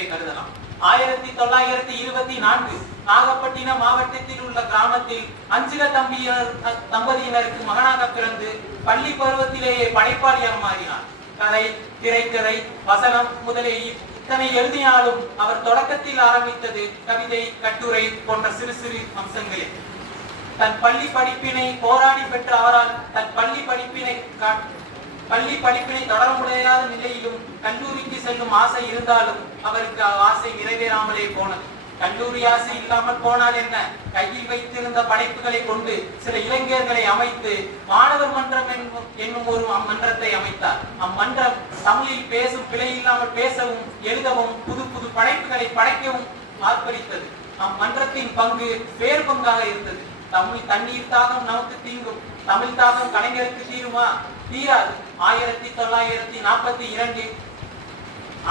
என்றே கருதலாம். ஆயிரத்தி தொள்ளாயிரத்தி இருபத்தி நான்கு நாகப்பட்டினம் மாவட்டத்தில் உள்ள கிராமத்தில் அஞ்சில தம்பியினர் தம்பதியினருக்கு மகனாக பிறந்து பள்ளி பருவத்திலேயே படைப்பாளியாக மாறினார். கதை திரைக்கதை வசனம் முதலிய இத்தனை எழுதினாலும் அவர் தொடக்கத்தில் ஆரம்பித்தது கவிதை கட்டுரை போன்ற சிறு சிறு அம்சங்களே. தன் பள்ளி படிப்பினை போராடி பெற்ற அவரால் தன் பள்ளி படிப்பினை பள்ளி படிப்பினை தொடர முடியாத நிலையிலும் கல்லூரிக்கு செல்லும் ஆசை இருந்தாலும் அவருக்கு ஆசை நிறைவேறாமலே போனது. கல்லூரி ஆசை இல்லாமல் போனால் என்ன? கையில் வைத்திருந்த படைப்புகளை கொண்டு சில இளைஞர்களை அமைத்து மாணவர் மன்றம் என்னும் ஒரு மன்றத்தை அமைத்தார். அம்மன்றம் தமிழில் பேசும் பிழை இல்லாமல் பேசவும் எழுதவும் புது புது படைப்புகளை படைக்கவும் ஆர்ப்பரித்தது. அம்மன்றத்தின் பங்கு பேர் பங்காக இருந்தது. தமிழ் தண்ணீர் தாகம் நமக்கு தீங்கும். தமிழ் தாகம் கலைஞருக்கு தீருமா? தீராது ஆயிரத்தி தொள்ளாயிரத்தி நாற்பத்தி இரண்டில்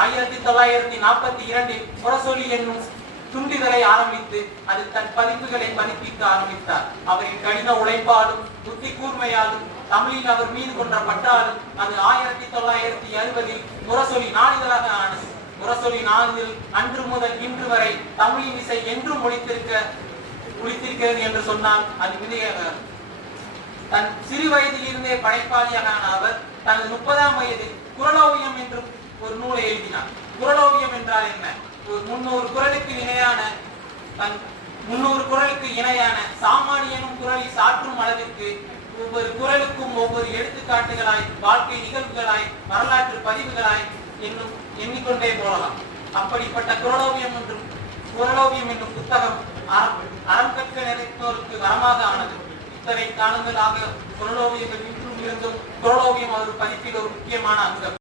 ஆயிரத்தி தொள்ளாயிரத்தி நாற்பத்தி இரண்டில் புறசொலி என்னும் துண்டிதலை ஆரம்பித்து அது தன் பதிப்புகளை பதிப்பிக்க ஆரம்பித்தார். அவரின் கடின உழைப்பாலும் புத்தி கூர்மையாலும் தமிழில் அவர் மீது கொண்ட பட்டாலும் அது ஆயிரத்தி தொள்ளாயிரத்தி அறுபதில் முரசொலி நாளிதழாக ஆனது. முரசொலி நாளிதழ் அன்று முதல் இன்று வரை தமிழின் இசை என்றும் ஒழித்திருக்க குளித்திருக்கிறேன் என்று சொன்னால் அது மிகையாக தன் சிறு வயதில் இருந்தே படைப்பாளியாக ஆன அவர் தனது முப்பதாம் வயதில் குரலோவியம் என்று ஒரு நூலை எழுதினார். குரலோவியம் என்றால் என்ன? ஒரு முன்னூறு குரலுக்கு இணையான தன் முன்னூறு குரலுக்கு இணையான சாமானியனும் குரலை சாற்றும் அளவிற்கு ஒவ்வொரு குரலுக்கும் ஒவ்வொரு எடுத்துக்காட்டுகளாய் வாழ்க்கை நிகழ்வுகளாய் வரலாற்று பதிவுகளாய் என்னும் எண்ணிக்கொண்டே போகலாம். அப்படிப்பட்ட குரலோவியம் என்றும் சுவரலோகியம் என்னும் புத்தகம் அறம் கற்க நினைத்தோருக்கு வரமாக ஆனது இத்தனை காலங்களாக குரலோவியங்கள் இன்றும் இருந்தும் சுரலோகியம் அவர் பதிப்பில் ஒரு முக்கியமான அங்கம்.